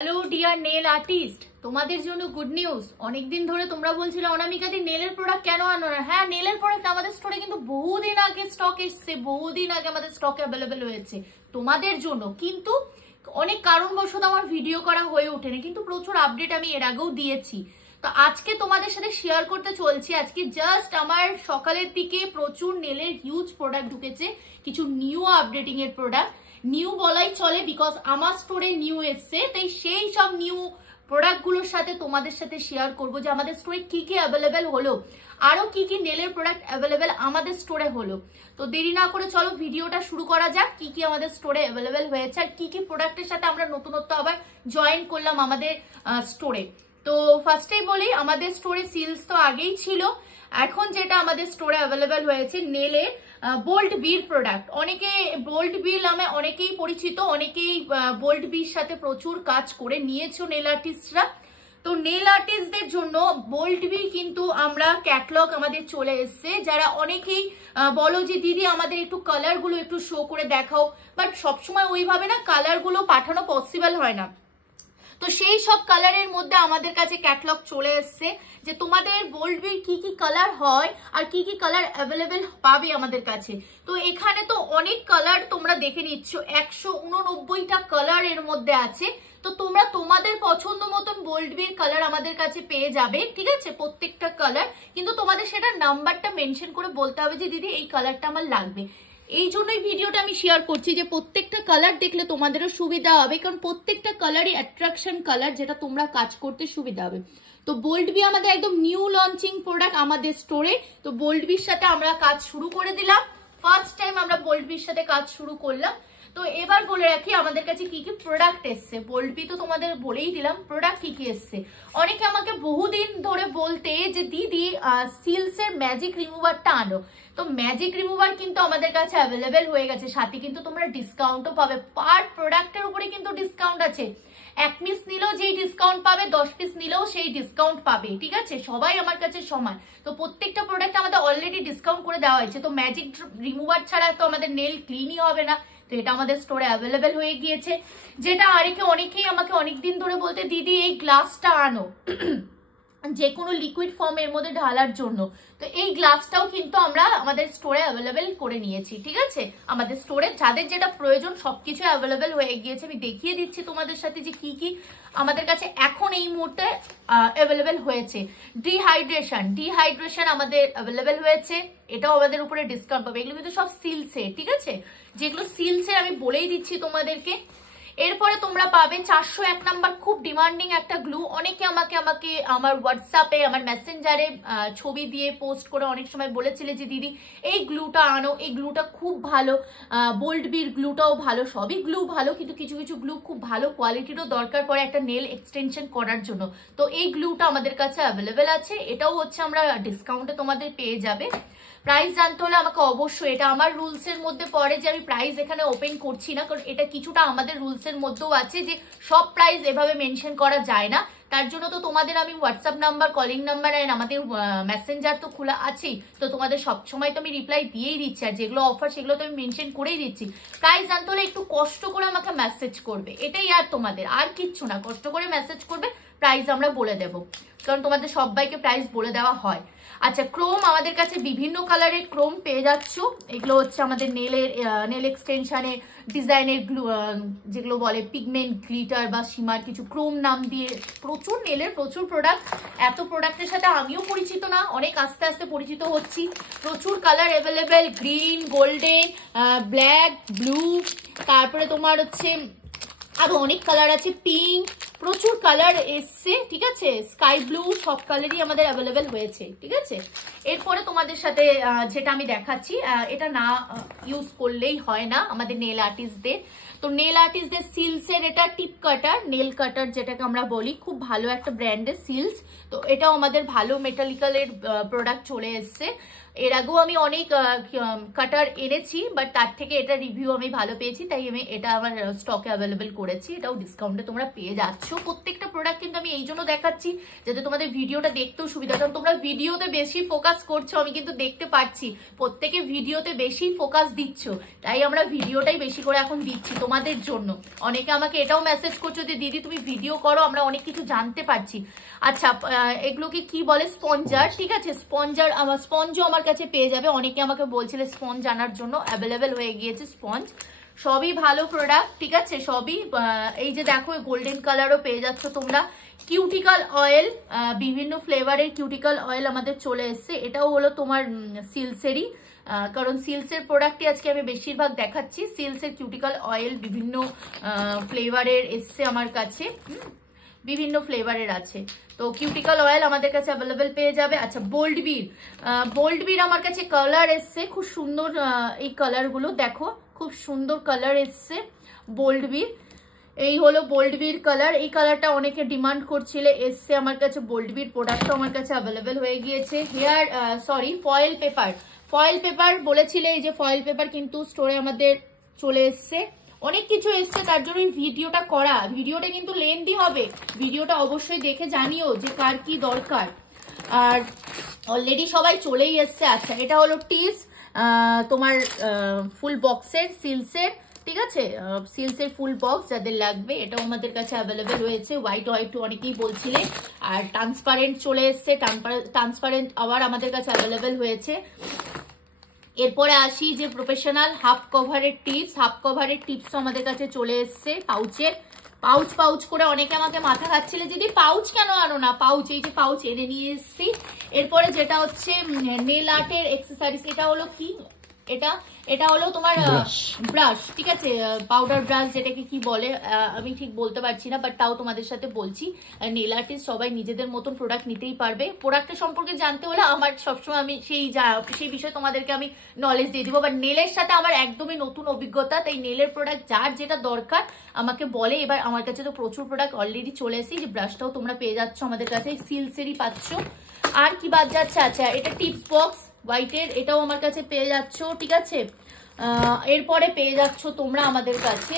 Hello dear nail artist, তোমাদের জন্য good news. অনেকদিন ধরে তোমরা বলছিলে অনামিকা দি নেলের প্রোডাক্ট কেন আনো না। হ্যাঁ, নেলের প্রোডাক্ট আমাদের স্টোরে কিন্তু বহুদিন আগে স্টক এসছে, বহুদিন আগে আমাদের স্টকে অ্যাভেলেবেল হয়েছে তোমাদের জন্য, কিন্তু অনেক কারণবশত আমার ভিডিও করা হয়ে ওঠেনি, কিন্তু প্রচুর আপডেট আমি এর আগেও দিয়েছি। তো আজকে তোমাদের সাথে শেয়ার করতে চলছি। আজকে জাস্ট আমার সকালের দিকে প্রচুর নেলের হিউজ প্রোডাক্ট ঢুকেছে, কিছু নিউ আপডেটিং এর প্রোডাক্ট। নিউ বলাই চলে, বিকজ আমার স্টোরে নিউ এসছে, তাই সেই সব নিউ প্রোডাক্ট গুলোর সাথে তোমাদের সাথে শেয়ার করবো যে আমাদের স্টোরে কি কি অ্যাভেলেবেল হলো, আরো কি কি নেলের প্রোডাক্ট অ্যাভেলেবেল আমাদের স্টোরে হলো। তো দেরি না করে চলো ভিডিওটা শুরু করা যাক। কি কি আমাদের স্টোরে অ্যাভেলেবেল হয়েছে আর কি কি প্রোডাক্টের সাথে আমরা নতুনত্ব আবার জয়েন করলাম আমাদের স্টোরে। তো ফার্স্টেই বলি, আমাদের স্টোরে সিলস তো আগেই ছিল, এখন যেটা আমাদের স্টোরে অ্যাভেলেবেল হয়েছে নেলের বোল্ড বির প্রোডাক্ট। অনেকে বোল্ড বি নামে অনেকেই পরিচিত, অনেকেই বোল্ড বির সাথে প্রচুর কাজ করে নিয়েছো নেল আর্টিস্টরা। তো নেল আর্টিস্টদের জন্য বোল্ড বি কিন্তু আমরা ক্যাটলগ আমাদের চলে এসছে। যারা অনেকেই বলো যে দিদি আমাদের একটু কালার গুলো একটু শো করে দেখাও, বাট সবসময় ওইভাবে না কালার গুলো পাঠানো পসিবল হয় না। তো সেই সব কালারের মধ্যে আমাদের কাছে ক্যাটলগ চলে এসছে যে তোমাদের বোল্ড বির কি কি কালার হয় আর কি কি কালার অ্যাভেলেবেল পাবে আমাদের কাছে। তো এখানে তো অনেক কালার তোমরা দেখে নিচ্ছ, 189টা কালার এর মধ্যে আছে। তো তোমরা তোমাদের পছন্দ মতন বোল্ড বির কালার আমাদের কাছে পেয়ে যাবে, ঠিক আছে, প্রত্যেকটা কালার। কিন্তু তোমাদের সেটা নাম্বারটা মেনশন করে বলতে হবে যে দিদি এই কালারটা আমার লাগবে। এই জন্যই ভিডিওটা আমি শেয়ার করছি যে প্রত্যেকটা কালার দেখলে তোমাদেরও সুবিধা হবে, কারণ প্রত্যেকটা কালারই অ্যাট্রাকশন কালার, যেটা তোমরা কাজ করতে সুবিধা হবে। তো বোল্ড বি আমাদের একদম নিউ লঞ্চিং প্রোডাক্ট আমাদের স্টোরে। তো বোল্ড বির সাথে আমরা কাজ শুরু করে দিলাম, ফার্স্ট টাইম আমরা বোল্ড বির সাথে কাজ শুরু করলাম। তো এবার বলে রাখি আমাদের কাছে কি কি প্রোডাক্ট এসছে। বোল্ড বি তো তোমাদের বলেই দিলাম প্রোডাক্ট কি কি এসছে। অনেকে আমাকে বহুদিন ধরে বলতে যে দিদি সিলস এর ম্যাজিক রিমুভারটা আনো। তো ম্যাজিক রিমুভার কিন্তু আমাদের কাছে অ্যাভেলেবেল হয়ে গেছে, সাথে কিন্তু তোমরা ডিসকাউন্টও পাবে। পার প্রোডাক্টের উপরে কিন্তু ডিসকাউন্ট আছে। 1 পিস নিলেও যেই ডিসকাউন্ট পাবে, 10 পিস নিলেও সেই ডিসকাউন্ট পাবে, ঠিক আছে, সবাই আমার কাছে সমান। তো প্রত্যেকটা প্রোডাক্ট আমাদের অলরেডি ডিসকাউন্ট করে দেওয়া হয়েছে। তো ম্যাজিক রিমুভার ছাড়া তো আমাদের নেল ক্লিনই হবে না। তো এটা আমাদের স্টোরে অ্যাভেলেবেল হয়ে গিয়েছে। যেটা অনেকেই আমাকে অনেকদিন ধরে বলতে দিদি এই গ্লাসটা আনো যে কোনো লিকুইড ফর্মের মধ্যে ঢালার জন্য। তো এই গ্লাসটাও কিন্তু আমরা আমাদের স্টোরে অ্যাভেলেবেল করে নিয়েছি, ঠিক আছে। আমাদের স্টোরে যাদের যেটা প্রয়োজন সবকিছু অ্যাভেলেবেল হয়ে গিয়েছে। আমি দেখিয়ে দিচ্ছি তোমাদের সাথে যে কি কি আমাদের কাছে এখন এই মুহূর্তে অ্যাভেলেবেল হয়েছে। ডিহাইড্রেশন আমাদের অ্যাভেলেবেল হয়েছে, এটাও আমাদের উপরে ডিসকাউন্ট পাবে। এগুলো কিন্তু সব সিলসে, ঠিক আছে, যেগুলো সিলসে আমি বলেই দিচ্ছি তোমাদেরকে। এরপরে তোমরা পাবে 401 নাম্বার, খুব ডিমান্ডিং একটা গ্লু। অনেকে আমাকে আমার হোয়াটসঅ্যাপে, আমার মেসেঞ্জারে ছবি দিয়ে পোস্ট করে অনেক সময় বলেছিলে যে দিদি এই গ্লুটা আনো, এই গ্লুটা খুব ভালো। বোল্ড বির গ্লুটাও ভালো, সবই গ্লু ভালো, কিন্তু কিছু কিছু গ্লু খুব ভালো কোয়ালিটিরও দরকার পড়ে একটা নেল এক্সটেনশন করার জন্য। তো এই গ্লুটা আমাদের কাছে অ্যাভেলেবেল আছে, এটাও হচ্ছে আমরা ডিসকাউন্টে তোমাদের পেয়ে যাবে। প্রাইস জানতে হলে আমাকে অবশ্যই, এটা আমার রুলস এর মধ্যে পড়ে যে আমি প্রাইস এখানে ওপেন করছি না, কারণ এটা কিছুটা আমাদের রুলস এর মধ্যেও আছে যে সব প্রাইস এভাবে মেনশন করা যায় না। তার জন্য তো তোমাদের আমি হোয়াটসঅ্যাপ নাম্বার, কলিং নাম্বার আর আমাদের মেসেঞ্জার তো খোলা আছেই। তো তোমাদের সবসময় তো আমি রিপ্লাই দিয়েই দিচ্ছি, আর যেগুলো অফার সেগুলো তো আমি মেনশন করেই দিচ্ছি। প্রাইস জানতে হলে একটু কষ্ট করে আমাকে মেসেজ করবে, এটাই আর তোমাদের আর কিচ্ছু না। কষ্ট করে মেসেজ করবে, প্রাইস আমরা বলে দেব, কারণ তোমাদের সবাইকে প্রাইস বলে দেওয়া হয়। আচ্ছা, ক্রোম আমাদের কাছে বিভিন্ন কালারের ক্রোম পেয়ে যাচ্ছ। এগুলো হচ্ছে আমাদের নেল এক্সটেনশনের ডিজাইনের গ্লু, যেগুলো বলে পিগমেন্ট গ্লিটার বা শিমার, কিছু ক্রোম নাম দিয়ে প্রচুর নেলের প্রচুর প্রোডাক্ট। এত প্রোডাক্টের সাথে আমিও পরিচিত না, অনেক আস্তে আস্তে পরিচিত হচ্ছি। প্রচুর colour available, green, golden, black, blue, তারপরে তোমার হচ্ছে আরো অনেক কালার আছে, পিঙ্ক, প্রচুর কালার এসছে, ঠিক আছে, স্কাই ব্লু, সব কালারই আমাদের অ্যাভেলেবেল হয়েছে, ঠিক আছে। এরপরে তোমাদের সাথে যেটা আমি দেখাচ্ছি, এটা না ইউজ করলেই হয় না আমাদের নেল আর্টিস্টদের। তো নেল আর্টিস্টদের সিলসের এটা টিপ কাটার, নেল কাটার যেটাকে আমরা বলি, খুব ভালো একটা ব্র্যান্ডের সিলস। তো এটাও আমাদের ভালো মেটালিক্যালের প্রোডাক্ট চলে এসছে। এর আগেও আমি অনেক কাটার এনেছি, বাট তার থেকে এটা রিভিউ আমি ভালো পেয়েছি, তাই আমি এটা আমার স্টকে অ্যাভেলেবেল করেছি। এটাও ডিসকাউন্টে তোমরা পেয়ে যাচ্ছ। প্রত্যেকটা প্রোডাক্ট কিন্তু আমি এই জন্য দেখাচ্ছি যাতে তোমাদের ভিডিওটা দেখতেও সুবিধা, কারণ তোমরা ভিডিওতে বেশি ফোকাস করছো, আমি কিন্তু দেখতে পাচ্ছি প্রত্যেকে ভিডিওতে বেশি ফোকাস দিচ্ছ, তাই আমরা ভিডিওটাই বেশি করে এখন দিচ্ছি। তোমাদের জন্য। অনেকে আমাকে এটাও মেসেজ করছো যে দিদি তুমি ভিডিও করো, আমরা অনেক কিছু জানতে পারছি। আচ্ছা, এগুলোকে কি বলে? স্পঞ্জার, ঠিক আছে? স্পঞ্জার, আমার স্পঞ্জও আমার কাছে পেয়ে যাবে। অনেকে আমাকে বলছিলে স্পঞ্জ আনার জন্য, অ্যাভেলেবেল হয়ে গিয়েছে স্পঞ্জ। সবই ভালো প্রোডাক্ট, ঠিক আছে? সবই এই যে দেখো গোল্ডেন কালারও পেয়ে যাচ্ছ তোমরা। কিউটিক্যাল অয়েল, বিভিন্ন ফ্লেভারের কিউটিক্যাল অয়েল আমাদের চলে এসছে। এটাও হলো তোমার সিল্কসেরই, কারণ সিল্কসের প্রোডাক্টই আজকে আমি বেশিরভাগ দেখাচ্ছি। সিল্কসের কিউটিক্যাল অয়েল বিভিন্ন ফ্লেভারের এসছে আমার কাছে, বিভিন্ন ফ্লেভারের আছে। তো কিউটিক্যাল অয়েল আমাদের কাছে অ্যাভেলেবেল পেয়ে যাবে। আচ্ছা, বোল্ড বির, বোল্ড বির আমার কাছে কালার এসছে খুব সুন্দর। এই কালারগুলো দেখো, খুব সুন্দর কালার এসছে বোল্ড বির। এই হলো বোল্ড বির কালার। এই কালারটা অনেকে ডিমান্ড করছিলে, এসছে আমার কাছে। বোল্ড বির প্রোডাক্টও আমার কাছে অ্যাভেলেবেল হয়ে গিয়েছে। Hair foil paper, foil paper বলেছিলে, এই যে ফয়েল পেপার কিন্তু স্টোরে আমাদের চলে এসছে। অনেক কিছু এসছে, তার জন্য ভিডিওটা করা। ভিডিওটা কিন্তু লেন্থি হবে, ভিডিওটা অবশ্যই দেখে জানিও যে কার কি দরকার। আর অলরেডি সবাই চলেই এসছে। আচ্ছা, এটা হলো টিস, তোমার ফুল বক্সের সিল্কসের, ঠিক আছে? সিল্কসের ফুল বক্স যাদের লাগবে, এটাও আমাদের কাছে অ্যাভেলেবেল হয়েছে। হোয়াইট হোয়াইট অনেকেই বলছিলে। আর ট্রান্সপারেন্ট চলে এসছে, ট্রান্সপারেন্ট আবার আমাদের কাছে অ্যাভেলেবেল হয়েছে। এরপরে আসি যে প্রফেশনাল হাফ কভারের টিপস, হাফ কভারের টিপস আমাদের কাছে চলে এসছে পাউচের। পাউচ পাউচ করে অনেকে আমাকে মাথা খাচ্ছিলে দিদি পাউচ কেন আনো না, পাউচ, এই যে পাউচ এনে নিয়ে এসছি। এরপরে যেটা হচ্ছে নেল আর্টের এক্সেসরিজ, এটা হলো কি? এটা হলো তোমার ব্রাশ, ঠিক আছে? পাউডার ব্রাশ যেটাকে কি বলে আমি ঠিক বলতে পারছি না, বাট তাও তোমাদের সাথে বলছি। নেল আর্টিস্ট সবাই নিজেদের মতন প্রোডাক্ট নিতেই পারবে। প্রোডাক্টের সম্পর্কে জানতে হলে আমার সবসময় আমি সেই বিষয়ে তোমাদেরকে আমি নলেজ দিয়ে দিবো। বাট নেলের সাথে আমার একদমই নতুন অভিজ্ঞতা, তাই নেলের প্রোডাক্ট যার যেটা দরকার আমাকে বলে। এবার আমার কাছে তো প্রচুর প্রোডাক্ট অলরেডি চলে এসেছে। যে ব্রাশটাও তোমরা পেয়ে যাচ্ছ আমাদের কাছে, সিল্কসেরই পাচ্ছ। আর কি বাদ যাচ্ছে? আচ্ছা, এটা টিপস বক্স হোয়াইটের, এটাও আমার কাছে পেয়ে যাচ্ছ, ঠিক আছে? এরপরে পেয়ে যাচ্ছ তোমরা আমাদের কাছে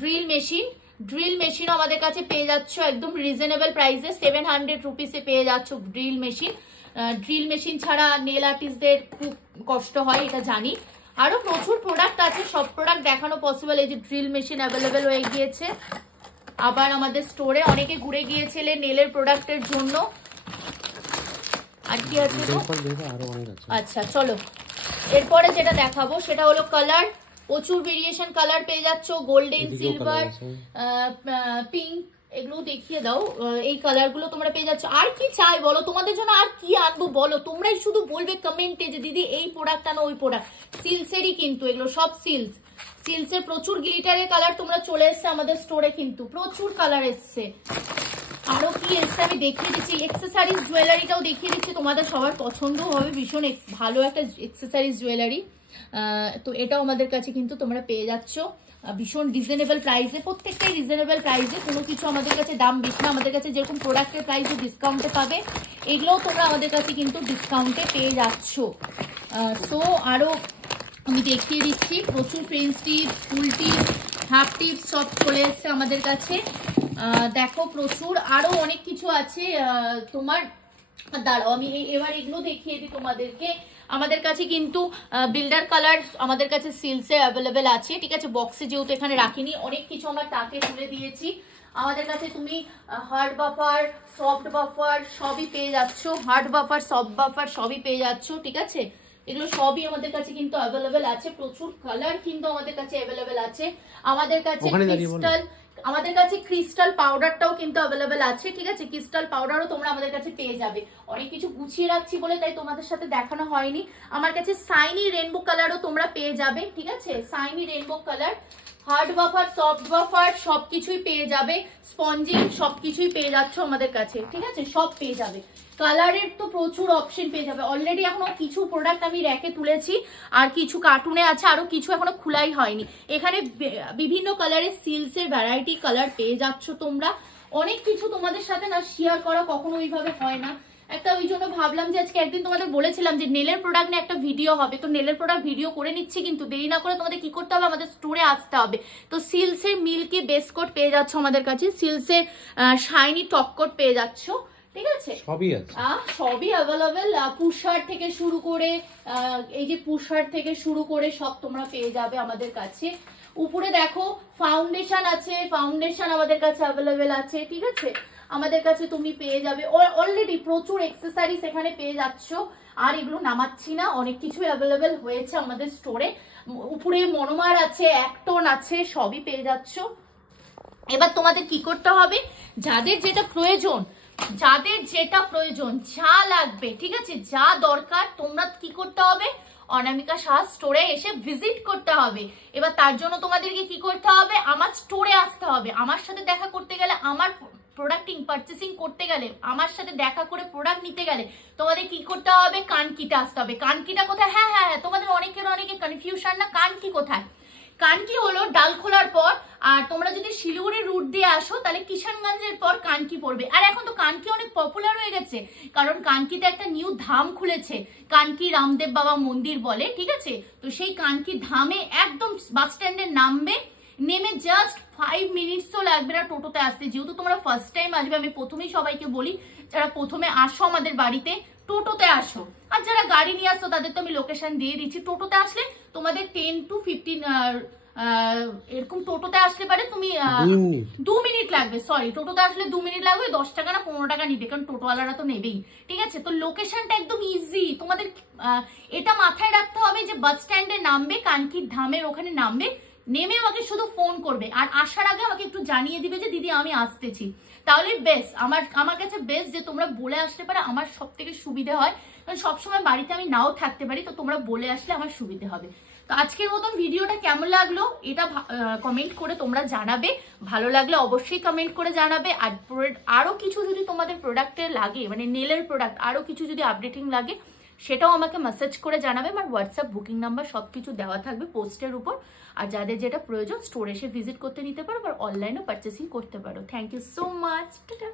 ড্রিল মেশিন। ড্রিল মেশিন আমাদের কাছে পেয়ে যাচ্ছ একদম রিজনেবল প্রাইসে, 700 রুপিসে পেয়ে যাচ্ছ ড্রিল মেশিন। ড্রিল মেশিন ছাড়া নেল আর্টিস্টদের খুব কষ্ট হয়, এটা জানি। আরো প্রচুর প্রোডাক্ট আছে, সব প্রোডাক্ট দেখানো পসিবল। এই যে ড্রিল মেশিন অ্যাভেলেবেল হয়ে গিয়েছে আবার আমাদের স্টোরে। অনেকে ঘুরে গিয়েছিলে নেলের প্রোডাক্টের জন্য। আর কি আছে? আচ্ছা চলো, এরপরে যেটা দেখাবো সেটা হলো কালার। প্রচুর ভেরিয়েশন কালার পেয়ে যাচ্ছ, গোল্ডেন, সিলভার, পিঙ্ক, এগুলো দেখিয়ে দাও। এই কালার গুলো তোমরা পেয়ে যাচ্ছ। আর কি চাই বলো? তোমাদের জন্য আর কি আনবো বলো? তোমরাই শুধু বলবে কমেন্টে যে দিদি এই প্রোডাক্ট আনো, ওই প্রোডাক্ট। সিল্কসেরই কিন্তু এগুলো সব সিল্কস। সিল্কসের প্রচুর গ্লিটারের কালার তোমরা চলে এসছে আমাদের স্টোরে, কিন্তু প্রচুর কালার এসছে। আরো কি এসছে আমি দেখিয়ে দিচ্ছি। এক্সেসরিজ জুয়েলারিটাও দেখিয়ে দিচ্ছি, তোমাদের সবার পছন্দ হবে। ভীষণ ভালো একটা এক্সেসরিজ জুয়েলারি। তো এটাও আমাদের কাছে কিন্তু তোমরা পেয়ে যাচ্ছ ভীষণ রিজনেবল প্রাইসে। প্রত্যেকটাই রিজনেবল প্রাইসে, কোনো কিছু আমাদের কাছে দাম বেশি না। আমাদের কাছে যেরকম প্রোডাক্টের প্রাইসে ডিসকাউন্টে পাবে, এগুলোও তোমরা আমাদের কাছে কিন্তু ডিসকাউন্টে পেয়ে যাচ্ছ। সো আরো আমি দেখিয়ে দিচ্ছি, প্রচুর ফ্রেঞ্চ টিপস, ফুল টিপস, হাফ টিপস সব চলে এসছে আমাদের কাছে। দেখো প্রচুর আরো অনেক কিছু আছে তোমার। দাঁড়াও আমি এবার এগুলো দেখিয়ে দিই তোমাদেরকে। আমাদের কাছে কিন্তু বিল্ডার কালার আমাদের কাছে সিল্কসে অ্যাভেলেবেল আছে, ঠিক আছে? বক্সে যেহেতু এখানে রাখিনি, অনেক কিছু আমরা তাকে তুলে দিয়েছি। আমাদের কাছে তুমি হার্ড বাফার, সফট বাফার সবই পেয়ে যাচ্ছ। হার্ড বাফার, সফট বাফার সবই পেয়ে যাচ্ছ, ঠিক আছে? এগুলো সবই আমাদের কাছে কিন্তু অ্যাভেলেবেল আছে। প্রচুর কালার কিন্তু আমাদের কাছে অ্যাভেলেবেল আছে। আমাদের কাছে ক্রিস্টাল পাউডারটাও কিন্তু অ্যাভেলেবেল আছে, ঠিক আছে? ক্রিস্টাল পাউডারও তোমরা আমাদের কাছে পেয়ে যাবে। অনেক কিছু গুছিয়ে রাখছি বলে তাই তোমাদের সাথে দেখানো হয়নি। আমার কাছে সাইনি রেনবো কালারও তোমরা পেয়ে যাবে, ঠিক আছে? Shiny rainbow colour, hard buffer, soft buffer সবকিছুই পেয়ে যাবে। স্পঞ্জিং সবকিছুই পেয়ে যাচ্ছ আমাদের কাছে, ঠিক আছে? সব পেয়ে যাবে। কালারের তো প্রচুর অপশন পেয়ে যাবে। অলরেডি এখনো কিছু প্রোডাক্ট আমি র্যাকে তুলেছি, আর কিছু কার্টুনে আছে, আরো কিছু এখনো খোলাই হয়নি। এখানে বিভিন্ন কালারের সিল্কসের ভ্যারাইটি কালার পেয়ে যাচ্ছ তোমরা। অনেক কিছু তোমাদের সাথে না শেয়ার করা কখনো ওইভাবে হয় না। একটা ওই জন্য ভাবলাম যে আজকে একদিন তোমাদের বলেছিলাম যে নেলের প্রোডাক্ট নিয়ে একটা ভিডিও হবে, তো নেলের প্রোডাক্ট ভিডিও করে নিচ্ছি। কিন্তু দেরি না করে তোমাদের কি করতে হবে, আমাদের স্টোরে আসতে হবে। তো সিল্কসের মিল্কি বেস কোট পেয়ে যাচ্ছ আমাদের কাছে, সিল্কসের শাইনি টপ কোট পেয়ে যাচ্ছ, ঠিক আছে, সবই আছে, সবই অ্যাভেলেবেল। পুশ শার্ট থেকে শুরু করে এই যে পুশ শার্ট থেকে শুরু করে সব তোমরা পেয়ে যাবে আমাদের কাছে। উপরে দেখো ফাউন্ডেশন আছে, ফাউন্ডেশন আমাদের কাছে অ্যাভেলেবেল আছে। ঠিক আছে, আমাদের কাছে তুমি পেয়ে যাবে অলরেডি প্রচুর এক্সেসরিজ এখানে পেয়ে যাচ্ছ, আর এগুলো নামাচ্ছি না, অনেক কিছু অ্যাভেলেবেল হয়েছে আমাদের স্টোরে। উপরে মনোমার আছে, অ্যাক্টন আছে, সবই পেয়ে যাচ্ছ। এবার তোমাদের কি করতে হবে, যাদের যেটা প্রয়োজন, যাদের যেটা প্রয়োজন, যা লাগবে, ঠিক আছে, যা দরকার, তোমরা কি করতে হবে, অনামিকা সাহা স্টোরে এসে ভিজিট করতে হবে। এবার তার জন্য তোমাদেরকে কি করতে হবে, আমার স্টোরে আসতে হবে। আমার সাথে দেখা করতে গেলে, আমার প্রোডাক্টিং পারচেসিং করতে গেলে, আমার সাথে দেখা করে প্রোডাক্ট নিতে গেলে তোমাদের কি করতে হবে, কানকিটা আসতে হবে। কানকিটা কোথায়? হ্যাঁ হ্যাঁ হ্যাঁ, তোমাদের অনেকে কনফিউশন না, কানকি কোথায়? কানকি হলো ডালখোলার পর, আর তোমরা যদি শিলিগুড়ি রুট দিয়ে আসো তাহলে কিষানগঞ্জের পর কানকি পড়বে। আর এখন তো কানকি অনেক পপুলার হয়ে গেছে, কারণ কানকিতে একটা নিউ ধাম খুলেছে, কানকি রামদেব বাবা মন্দির বলে। ঠিক আছে, তো সেই কানকি ধামে একদম বাস স্ট্যান্ডে নামবে, নেমে জাস্ট 5 মিনিটসও লাগবে না টোটোতে আসতে। যেহেতু তোমরা ফার্স্ট টাইম আসবে, আমি প্রথমেই সবাইকে বলি, যারা প্রথমে আসো আমাদের বাড়িতে, টোটোতে আসো। আর যারা গাড়ি নিয়ে আসো তাদের তো আমি লোকেশন দিয়ে দিচ্ছি। টোটোতে আসলে তোমাদের 10 to 15 এরকম টোটোতে আসলে পারে তুমি 2 মিনিট লাগবে, সরি, টোটোতে আসলে 2 মিনিট লাগবে, 10 টাকা না 15 টাকা নিবে, কারণ টোটোওয়ালারা তো নেবেই। ঠিক আছে, তো লোকেশনটা একদম ইজি, তোমাদের এটা মাথায় রাখতে হবে যে বাস স্ট্যান্ডে নামবে, কানকির ধামের ওখানে নামবে, নেমে আমাকে শুধু ফোন করবে, আর আসার আগে আমাকে একটু জানিয়ে দিবে যে দিদি আমি আসতেছি। তাহলে বেস্ট, আমার কাছে বেস্ট যে তোমরা বলে আসতে পারে, আমার সব থেকে সুবিধে হয়, কারণ সবসময় বাড়িতে আমি নাও থাকতে পারি, তো তোমরা বলে আসলে আমার সুবিধে হবে। তো আজকের মতন ভিডিওটা কেমন লাগলো এটা কমেন্ট করে তোমরা জানাবে, ভালো লাগলে অবশ্যই কমেন্ট করে জানাবে। আর আরো কিছু যদি তোমাদের প্রোডাক্টে লাগে, মানে নেলের প্রোডাক্ট আরো কিছু যদি আপডেটিং লাগে, সেটাও আমাকে মেসেজ করে জানাবে। আমার হোয়াটসঅ্যাপ বুকিং নাম্বার সবকিছু দেওয়া থাকবে পোস্টের উপর। আর যাদের যেটা প্রয়োজন স্টোরে এসে ভিজিট করতে নিতে পারো, আর অনলাইনেও পারচেসিং করতে পারো। Thank you so much, tata.